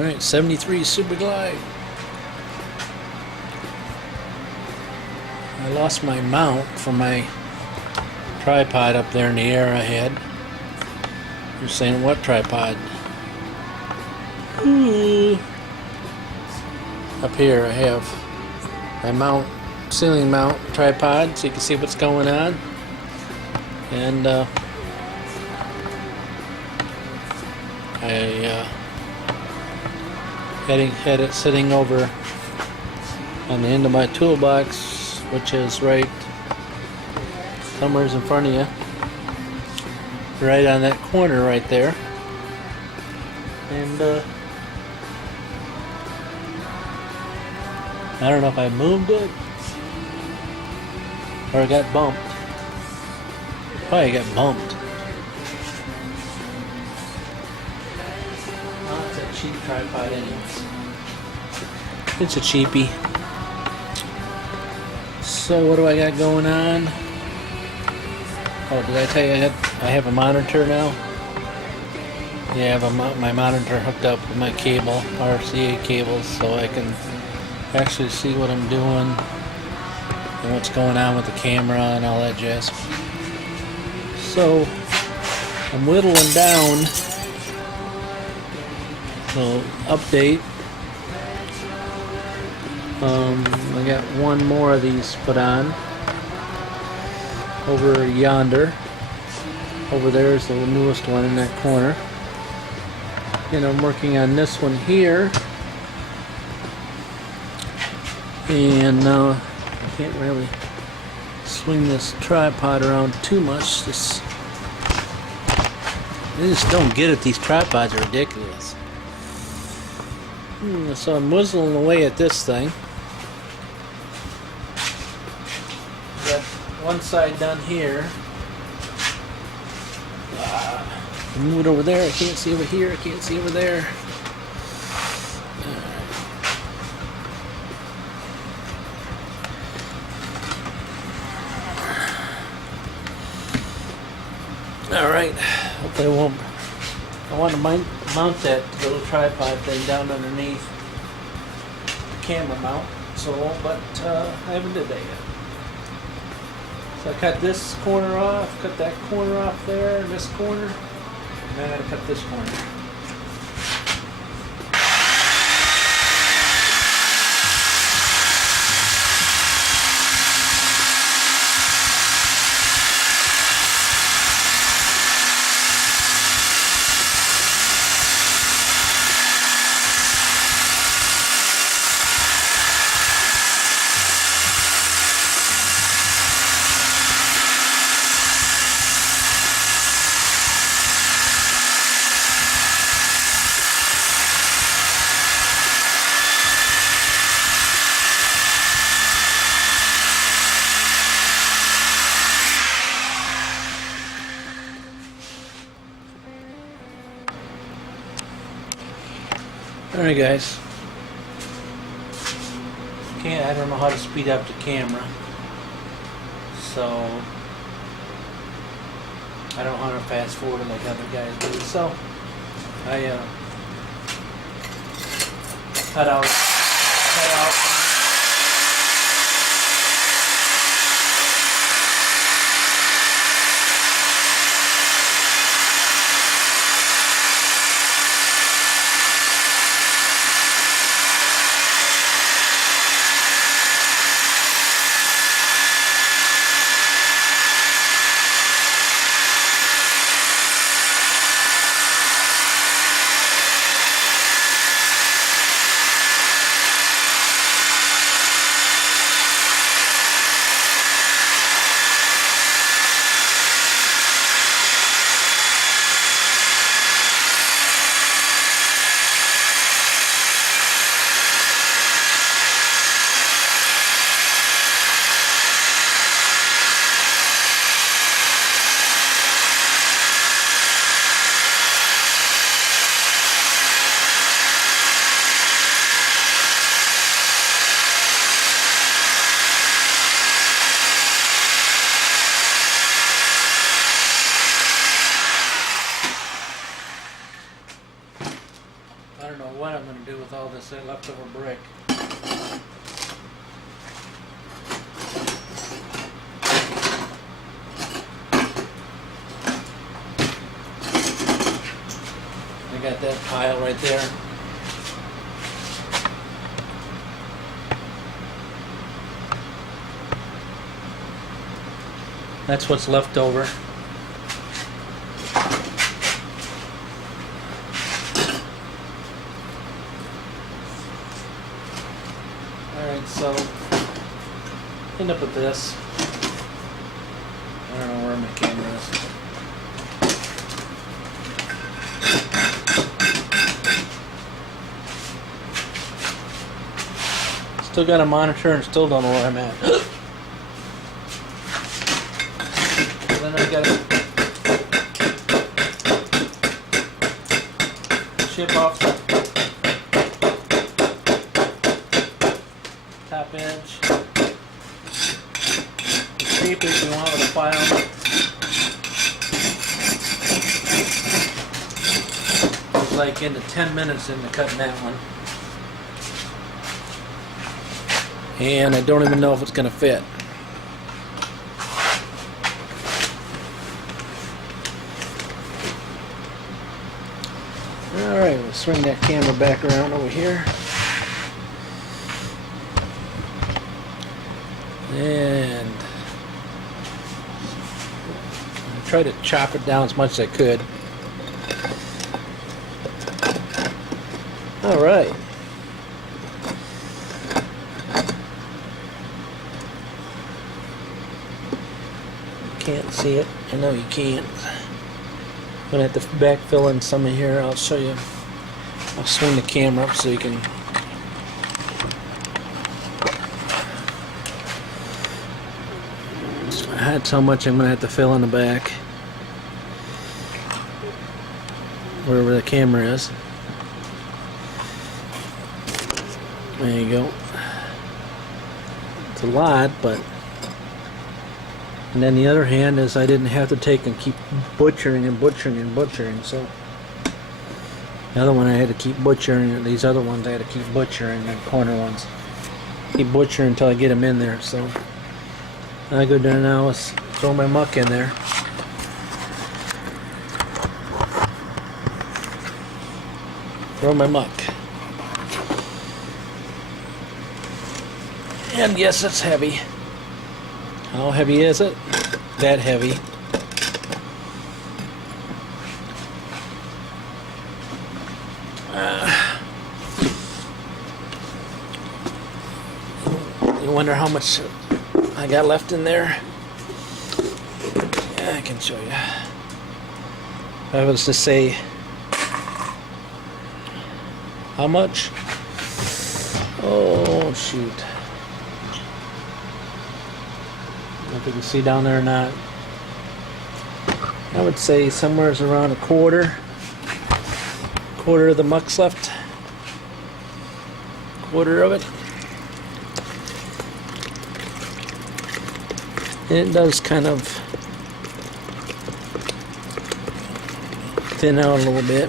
Alright, 73 Super Glide. I lost my mount for my tripod up there in the air I had. You're saying what tripod? Ooh. Up here I have my mount, ceiling mount tripod, so you can see what's going on. And I had it sitting over on the end of my toolbox, which is right somewhere in front of you, right on that corner right there. And I don't know if I moved it or I got bumped. Probably got bumped. Oh, it's a cheap tripod anyways. It's a cheapie. So what do I got going on? Oh, did I tell you I have a monitor now? Yeah, I have my monitor hooked up with my cable, RCA cables, so I can actually see what I'm doing and what's going on with the camera and all that jazz. So I'm whittling down. So update. I got one more of these put on over yonder. Over there is the newest one in that corner. And I'm working on this one here. And now I can't really swing this tripod around too much. I just don't get it. These tripods are ridiculous. So I'm whistling away at this thing. Got one side done here. Move it over there. I can't see over here. I can't see over there. Alright, hopefully I won't. I want to mount that little tripod thing down underneath the camera mount, but I haven't did that yet. So I cut this corner off, cut that corner off there, and this corner, and then I gotta cut this corner. Alright guys, I don't know how to speed up the camera, so I don't want to fast forward like other guys do, so I cut out don't know what I'm going to do with all this leftover brick. I got that pile right there. That's what's left over. Alright, so end up with this. I don't know where my camera is. Still got a monitor and still don't know where I'm at. Then I gotta chip off the top edge. The shape if you want with a file. It's like into 10 minutes into cutting that one. And I don't even know if it's going to fit. Alright, we'll swing that camera back around over here. And I'll try to chop it down as much as I could. Alright. Can't see it. I know you can't. I'm gonna have to backfill in some of here. I'll show you. I'll swing the camera up so you can. That's how much I'm gonna have to fill in the back, wherever the camera is. There you go. It's a lot, but. And then the other hand is I didn't have to take and keep butchering and butchering and butchering, so the other one I had to keep butchering, and these other ones I had to keep butchering, the corner ones. Keep butchering until I get them in there, so I go down now, let's throw my muck in there. Throw my muck. And yes, it's heavy. How heavy is it? That heavy. You wonder how much I got left in there? Yeah, I can show you. I was to say how much? Oh shoot. I don't know if you can see down there or not. I would say somewhere around a quarter of the muck's left. Quarter of it. And it does kind of thin out a little bit.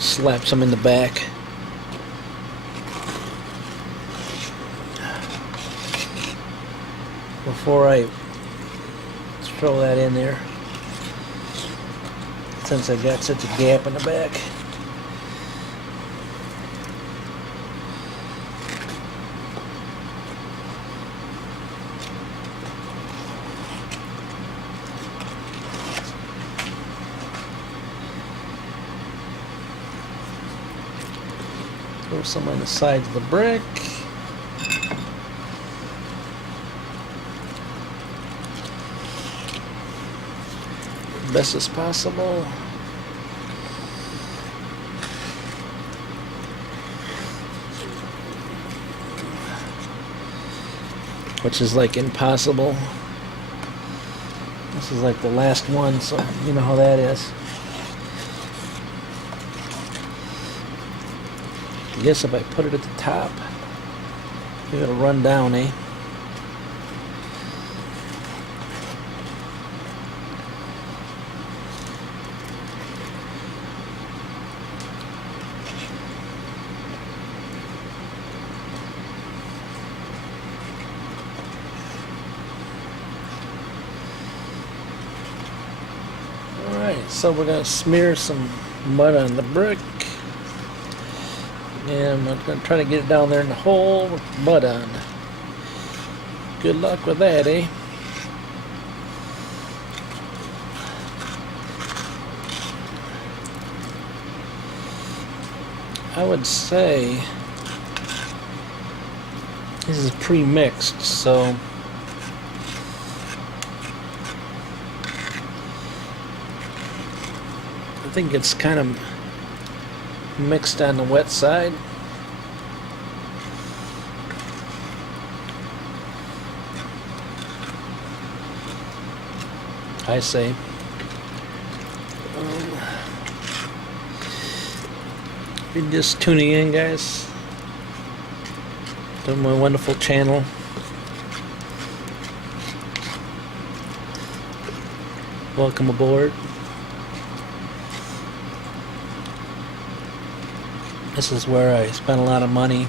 Slap some in the back. Before I throw that in there, since I got such a gap in the back. Throw some on the sides of the brick. Best as possible. Which is like impossible. This is like the last one, so you know how that is. I guess if I put it at the top, Give it a run down, eh? Alright, so we're going to smear some mud on the brick. And I'm going to try to get it down there in the hole with mud on. Good luck with that, eh? I would say this is pre-mixed, so I think it's kind of mixed on the wet side. I say. If you're just tuning in, guys, to my wonderful channel, welcome aboard. This is where I spent a lot of money,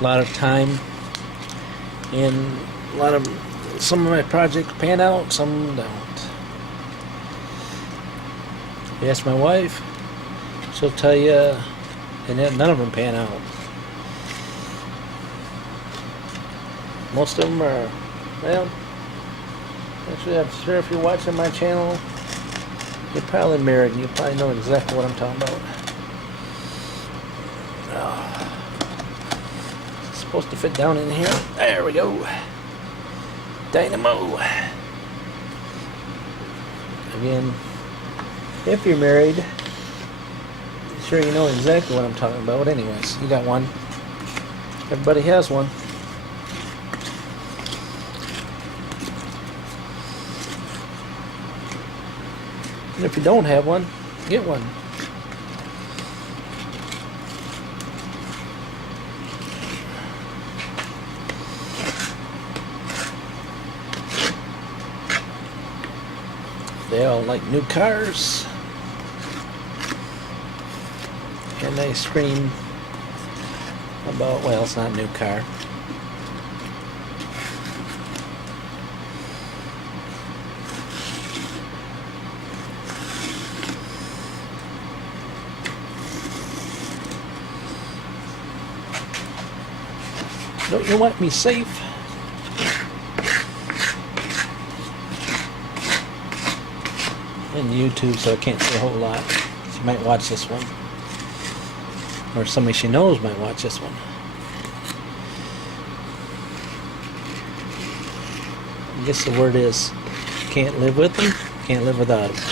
a lot of time, and some of my projects pan out, some don't. If you ask my wife, she'll tell you, and none of them pan out. Most of them are, well, actually I'm sure if you're watching my channel, you're probably married and you probably know exactly what I'm talking about. It's supposed to fit down in here. There we go. Dynamo. Again, if you're married, sure you know exactly what I'm talking about. Anyways, you got one. Everybody has one. And if you don't have one, get one. They all like new cars. And they scream about, well, it's not a new car. Don't you want me safe? In YouTube, so I can't say a whole lot. She might watch this one. Or somebody she knows might watch this one. I guess the word is, can't live with them, can't live without them.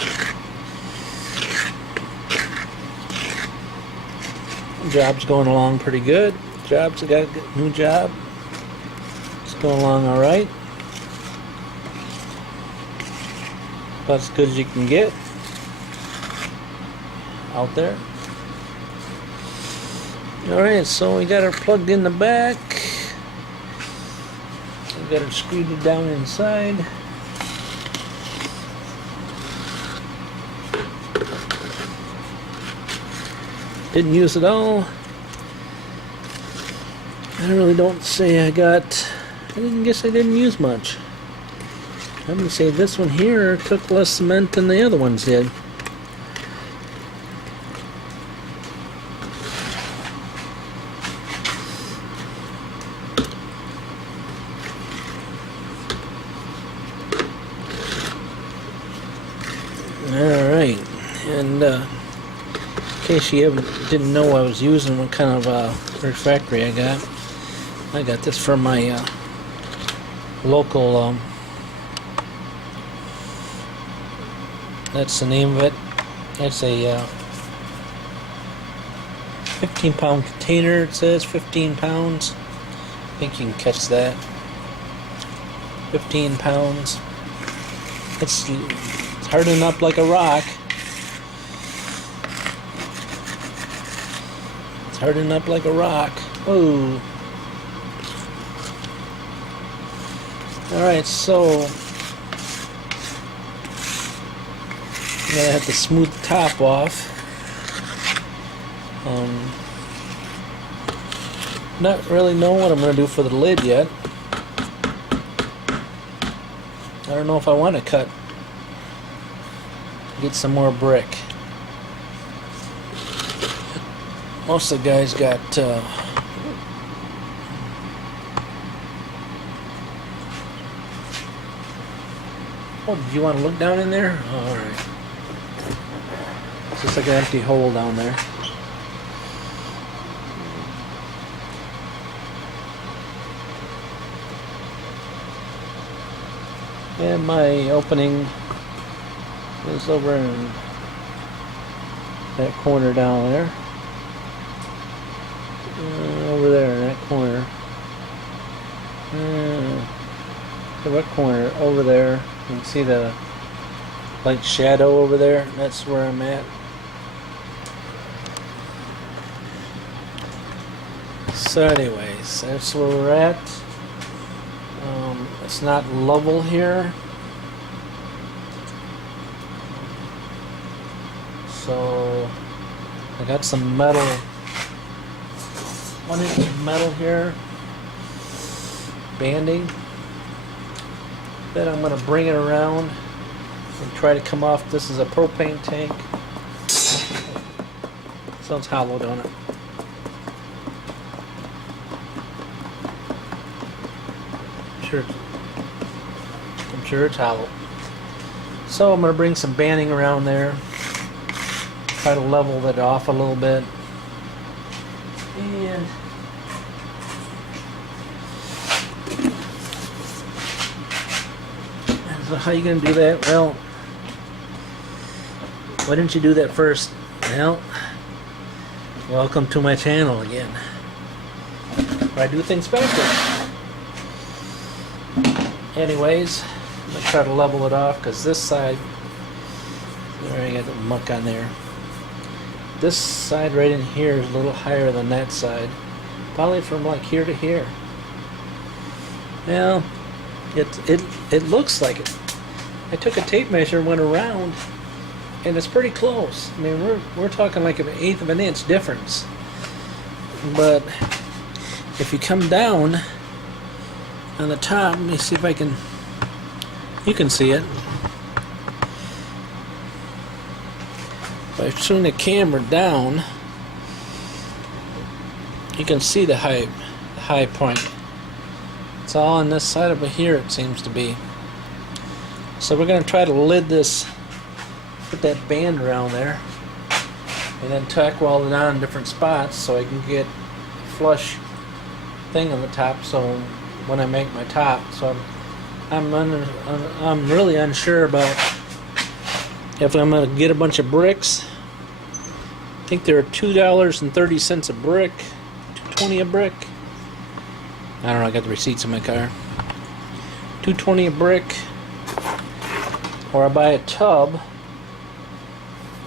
Job's going along pretty good. I got a new job. It's going along alright. About as good as you can get out there. Alright, so we got her plugged in the back. We got her screwed down inside. Didn't use it all. I really don't say I guess I didn't use much. I'm going to say this one here took less cement than the other ones did. Alright, and in case you didn't know I was using what kind of refractory I got this from my local, that's the name of it. It's a 15-pound container. It says 15 pounds. I think you can catch that. 15 pounds. It's hardening up like a rock. It's hardening up like a rock. Oh. Alright, so I'm gonna have to smooth the top off. Not really know what I'm gonna do for the lid yet. I don't know if I want to get some more brick. Most of the guys got oh, do you want to look down in there? Oh, alright. It's just like an empty hole down there. And my opening is over in that corner down there. Over there in that corner. What corner? Over there. You can see the light shadow over there. That's where I'm at. So anyways, that's where we're at. It's not level here. So I got some metal, 1 inch of metal here, banding. Then I'm going to bring it around and try to come off. This is a propane tank. Sounds hollow, don't it? I'm sure it's hollow. So I'm going to bring some banding around there. Try to level that off a little bit. And so how are you going to do that? Well, why didn't you do that first? Well, welcome to my channel again, where I do things backwards. Anyways, I'm going to try to level it off because this side, there I got the muck on there. This side right in here is a little higher than that side. Probably from like here to here. Well, it looks like it. I took a tape measure and went around, and it's pretty close. I mean, we're talking like an 1/8 of an inch difference. But if you come down on the top, let me see if I can. You can see it. By turning the camera down, you can see the high point. It's all on this side over here, it seems to be. So we're going to try to lid this, put that band around there, and then tack weld it on in different spots so I can get a flush thing on the top. So when I make my top, so I'm really unsure about if I'm going to get a bunch of bricks. I think they're $2.30 a brick, $2.20 a brick. I don't know, I got the receipts in my car. $2.20 a brick, or I buy a tub,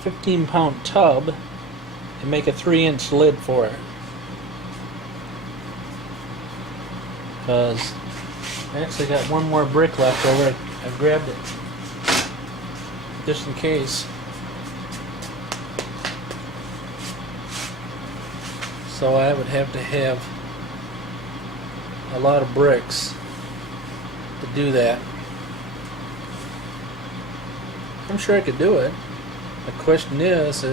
15-pound tub, and make a 3-inch lid for it. Because I actually got one more brick left over. I grabbed it just in case. So I would have to have a lot of bricks to do that. I'm sure I could do it. The question is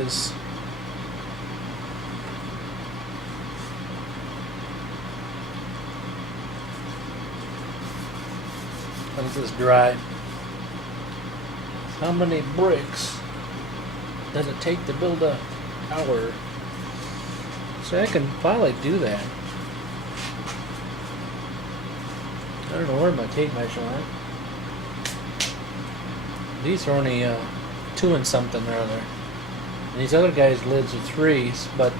let this dry. How many bricks does it take to build a tower? So I can probably do that. I don't know where my tape measure went. These are only 2 and something or other. And these other guys' lids are 3s, but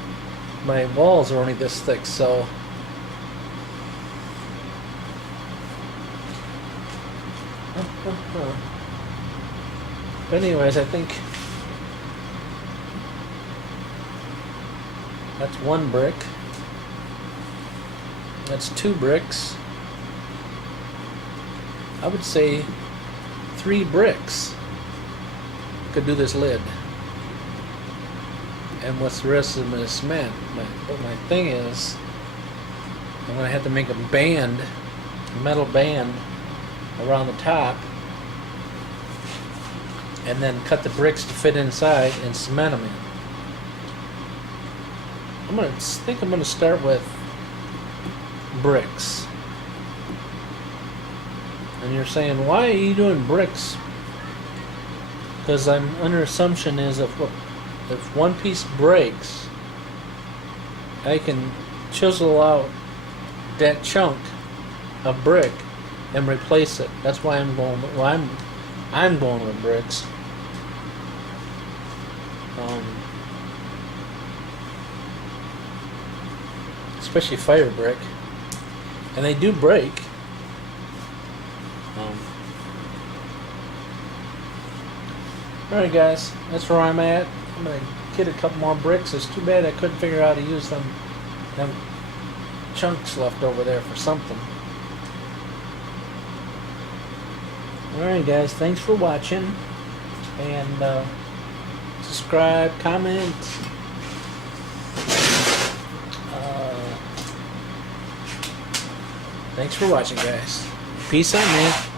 my walls are only this thick, so but anyways, I think that's 1 brick. That's 2 bricks. I would say 3 bricks could do this lid. And what's the rest of them is cement. But my thing is, I'm going to have to make a band, a metal band around the top, and then cut the bricks to fit inside and cement them in. I think I'm going to start with bricks. And you're saying, why are you doing bricks? Because I'm under assumption is if one piece breaks, I can chisel out that chunk of brick and replace it. That's why I'm going. Well, I'm going with bricks. Especially fire brick, and they do break. Alright guys, that's where I'm at. I'm going to get a couple more bricks. It's too bad I couldn't figure out how to use them chunks left over there for something. Alright guys, thanks for watching. And subscribe, comment. Thanks for watching guys. Peace out, man.